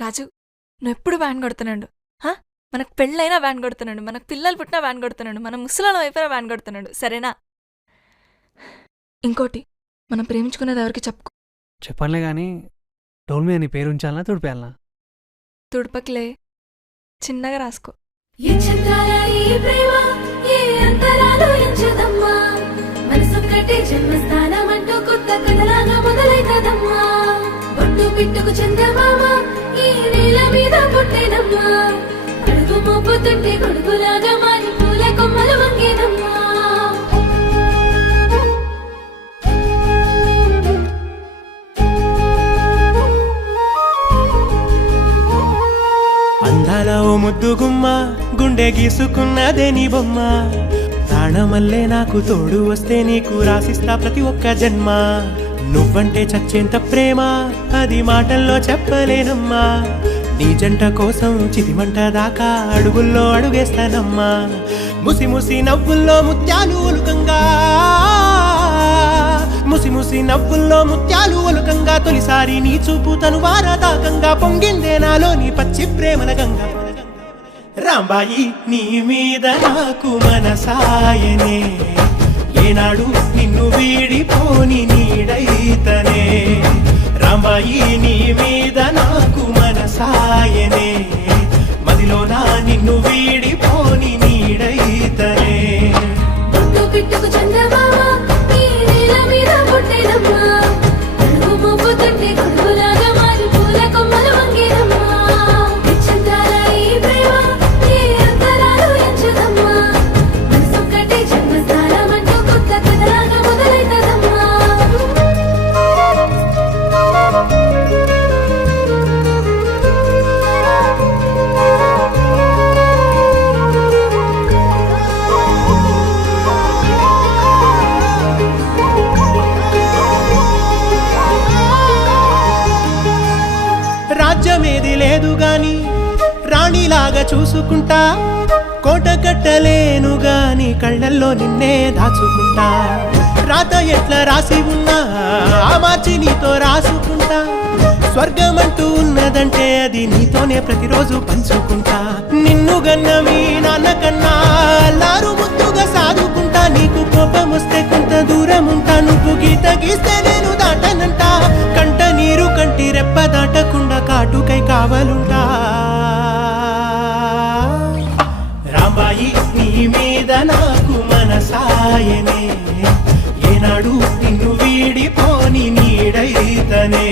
రాజు నువ్వెప్పుడు వ్యాన్ కొడుతున్నాడు. మనకు పెళ్ళైనా వ్యాన్ కొడుతున్నాడు, మనకు పిల్లలు పుట్టినా వ్యాన్ కొడుతున్నాడు, మన ముసలాళ్ళం అయిపోయినా వ్యాన్ కొడుతున్నాడు. సరేనా? ఇంకోటి, మనం ప్రేమించుకున్నది ఎవరికి చెప్పుకో. చెప్పనులే కానీ డోల్మీ అని పేరు ఉంచాలనా తుడిపేయాలనా? తుడపకిలే, చిన్నగా రాసుకో. పిట్టుకు చందమామ ఈ నేల మీద పుట్టేనమ్మా, అడుగు మోపుతుంటే కొడుకులాగా మారి పూల కొమ్మలు వంగేనమ్మా. అందాల ఓ ముద్దు గుమ్మ, గుండె గీసుకున్నదే నీ బొమ్మ. ప్రాణమల్లే నాకు తోడు వస్తే నీకు రాసిస్తా ప్రతి ఒక్క జన్మ. నువ్వంటే చచ్చేంత ప్రేమ అది మాటల్లో చెప్పలేనమ్మా. నీ జంట కోసం చితిమంట దాకా అడుగుల్లో అడుగేస్తానమ్మా. ముసి ముసి నవ్వుల్లో ముత్యాలు ఒలుకంగా, ముసి ముసి నవ్వుల్లో ముత్యాలు ఒలుకంగా, తొలిసారి నీ చూపు తను వారదాకంగా పొంగిందే నాలో నీ పచ్చి ప్రేమల గంగా. రాంబాయి నీ మీద నాకు మనసాయనే, ఏనాడు నిన్ను వీడిపోని నీడైతనే. రాంబాయి నీ మీద నాకు మనసాయనే, మదిలోన నిన్ను వీడిపోని నీడైతనే. పిట్టుకు చందమామ ఈ నేల మీద పుట్టేనమ్మా, అడుగు మోపుతుంటే కొడుకులాగా మారి పూల కొమ్మలు వంగేనమ్మా. చంద్రాల ఈ ప్రేమ ఏ అంతరాలు ఎంచదమ్మా, మనసొక్కటే జన్మస్థానం అంటూ కొత్త కథలాగా మొదలైతదమ్మా. రాజ్యమేది లేదు గాని రాణిలాగా చూసుకుంటా, కోట కట్టలేను గాని కళ్ళల్లో నిన్నే దాచుకుంటా. రాత ఎట్లా రాసి ఉన్నా ఆ మార్చి నీతో రాసుకుంటా. స్వర్గమంటూ ఉన్నదంటే అది నీతోనే ప్రతిరోజు పంచుకుంటా. నిన్ను గన్న మీ నాన్న కన్నా అల్లారు ముద్దుగా సాదుకుంటా. నీకు కోపం వస్తే కొంత దూరం ఉంటా, నువ్వు గీత గీస్తే నేను దాటనంట. కంట నీరు కంటి రెప్ప దాటకుండా కాటుకై కావలుంటా. రాంబాయి నీ మీద నాకు మనసాయనే, ఏనాడు నిన్ను వీడిపోని నీడైతనే.